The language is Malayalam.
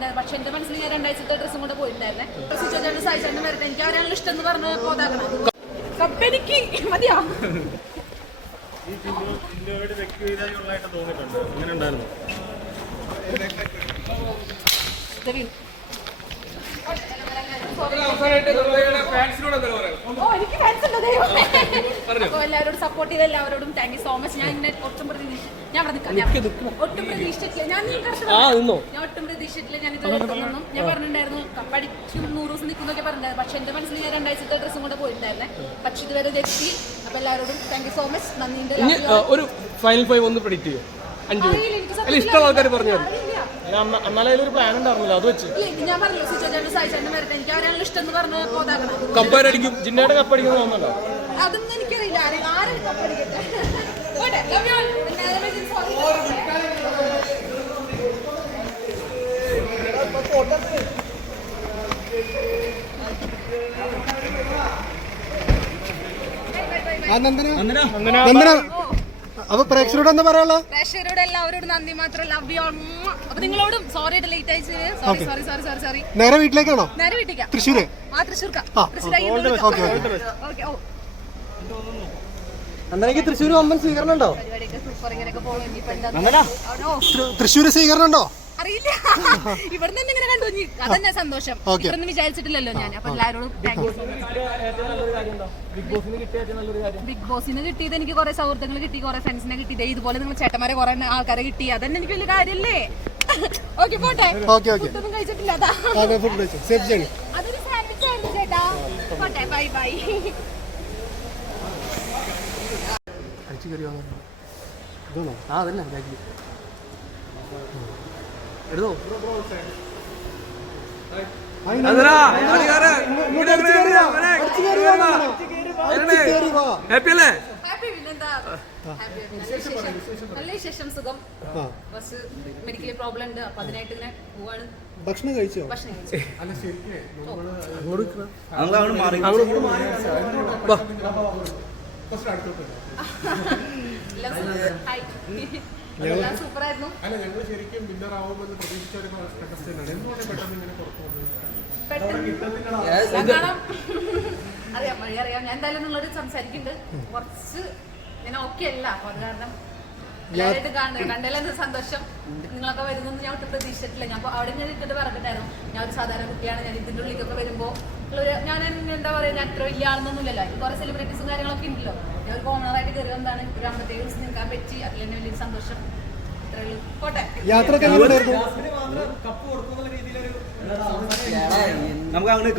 പറഞ്ഞത് പക്ഷെ എന്റെ മനസ്സിൽ ഞാൻ രണ്ടാഴ്ചത്തെ ഡ്രസ്സും കൊണ്ട് പോയിട്ടുണ്ടായിരുന്നെ. സിറ്റുവേഷൻ സഹിച്ചു വരട്ടെ എനിക്ക് അവരാണല്ലോ ഇഷ്ടം എന്ന് പറഞ്ഞ് പോതാക്കണം കപ്പെനിക്ക് മതിയാ? തോന്നിയിട്ടുണ്ട്. അങ്ങനെ ഉണ്ടായിരുന്നു ഇത് വീണു. അവസാനമായിട്ട് ദുർഗയുടെ ഫാൻസിനോട് എന്താ പറയുക ഓ എനിക്ക് fans ഉണ്ട്, ദൈവമേ. അപ്പൊ എല്ലാവരോടും സപ്പോർട്ട് ചെയ്ത എല്ലാവരോടും താങ്ക് യു സോ മച്ച് ഞാൻ ഇങ്ങനെ ഒട്ടും പ്രതീക്ഷ ഞാൻ അവിടെ നിൽക്കാം ഞാൻ ഒട്ടും പ്രതീക്ഷിച്ചിട്ടില്ല. ഞാൻ. ഞാൻ ഒട്ടും പ്രതീക്ഷിച്ചിട്ടില്ല. ഞാൻ ഇത് എടുത്തൊന്നും ഞാൻ പറഞ്ഞിട്ടുണ്ടായിരുന്നു കപ്പടിക്കും നൂറ് ദിവസം നിൽക്കുന്നൊക്കെ പറഞ്ഞിട്ടുണ്ടായിരുന്നു. പക്ഷെ എന്റെ മനസ്സിൽ ഞാൻ രണ്ടാഴ്ചത്തെ ഡ്രസ്സും കൊണ്ട് പോയിട്ടുണ്ടായിരുന്നെ. പക്ഷെ ഇതുവരെ ഇത് എത്തി. അപ്പൊ എല്ലാവരോടും താങ്ക് യു സോ മച്ച് നന്ദിന്റെ ഒരു ഫൈനൽ ഫൈവ് ഒന്ന് പ്രെഡിക്റ്റ് ചെയ്യും. അഞ്ച് ഇഷ്ടമുള്ള ആൾക്കാർ പറഞ്ഞു. എന്നാലും അതിലൊരു പ്ലാൻ ഉണ്ടായിരുന്നില്ല അത് വെച്ച്. കപ്പാരടിക്കും ജിന്നയുടെ കപ്പടിക്കുന്ന തോന്നല്ലോ അതൊന്നും എനിക്കറിയില്ല ആരും ആരും കപ്പടിക്കട്ടെ sorry. നന്ദന. അപ്പൊ പ്രേക്ഷകരോട് എന്താ പറയാനുള്ള പ്രേക്ഷകരോട് എല്ലാവരോടും നന്ദി മാത്രം. ലവ് യു അപ്പൊ നിങ്ങളോടും സോറി ലേറ്റ് ആയി sorry sorry sorry sorry sorry നേരെ വീട്ടിലേക്കാണോ? നേരെ വീട്ടിലേക്ക്. തൃശ്ശൂര്. ആ തൃശ്ശൂർക്കാ. Thrissur okay okay. ഓ. തൃശ്ശൂർ വമ്പൻ സ്വീകരണം ഉണ്ടോ തൃശ്ശൂർ സ്വീകരണം ഉണ്ടോ അറിയില്ല. ഇവിടുന്ന് ഇങ്ങനെ കണ്ടു അതന്നെ സന്തോഷം. ഇവിടുന്ന് വിചാരിച്ചിട്ടില്ലല്ലോ ഞാൻ. അപ്പൊ എല്ലാവരോടും ബിഗ് ബോസിന് കിട്ടിയ നല്ലൊരു കാര്യം ബിഗ് ബോസിന് കിട്ടിയത് എനിക്ക് കുറെ സൗഹൃദങ്ങൾ കിട്ടി കുറെ ഫ്രണ്ട്സിനെ കിട്ടി. ദേ ഇതുപോലെ നിങ്ങൾ ചേട്ടന്മാരെ കുറെ ആൾക്കാരെ കിട്ടി. അതന്നെ എനിക്ക് വലിയ കാര്യല്ലേ? ഓക്കെ പോട്ടെ. Okay okay. ഫുഡൊന്നും കഴിച്ചിട്ടില്ല. അതൊരു സാൻഡ്വിച്ച് ആയിരുന്നു ചേട്ടാ. പോട്ടെ ബൈ ബൈ അടിച്ചു കയറി ഇതാണോ? ആ അതന്നെ ബാക്കിൽ എടുത്തോ? ഹാപ്പി അല്ലേ? ഭക്ഷണം കഴിച്ചോ? ഭക്ഷണം കഴിച്ചു. അല്ല ഞങ്ങൾ ശരിക്കും വിന്നർ ആവുമെന്ന് പ്രതീക്ഷിച്ച ഒരു ആണ്. എന്തുകൊണ്ട് പെട്ടെന്ന് ഇങ്ങനെ പുറത്തു അറിയാം വഴി അറിയാം. ഞാൻ എന്തായാലും നിങ്ങളോട് സംസാരിക്കുന്നുണ്ട്. കുറച്ച് ഞാൻ ഓക്കെ അല്ല അപ്പൊ അത് കാരണം എല്ലാവരായിട്ട് കാണുന്നത് കണ്ടതിലെന്ത് സന്തോഷം? നിങ്ങളൊക്കെ വരുന്നെന്ന് ഞാൻ ഒട്ടും പ്രതീക്ഷിച്ചിട്ടില്ല. ഞാൻ അപ്പൊ അവിടെ ഞാൻ ഇട്ടിട്ട് പറഞ്ഞിട്ടായിരുന്നു ഞാൻ ഒരു സാധാരണ കുട്ടിയാണ് ഞാൻ ഇതിന്റെ ഉള്ളിലേക്കൊക്കെ വരുമ്പോ ഞാൻ എന്താ പറയാ ഞാൻ അത്ര വലിയ ആളൊന്നുമില്ലല്ലോ. കുറെ സെലിബ്രിറ്റീസും കാര്യങ്ങളൊക്കെ ഉണ്ടല്ലോ. ഞാൻ ഒരു അമ്പത്തേഴ് ദിവസം നിൽക്കാൻ പറ്റി. അതിൽ തന്നെ വലിയ സന്തോഷം. യാത്രയൊക്കെ നമുക്ക് അങ്ങനെ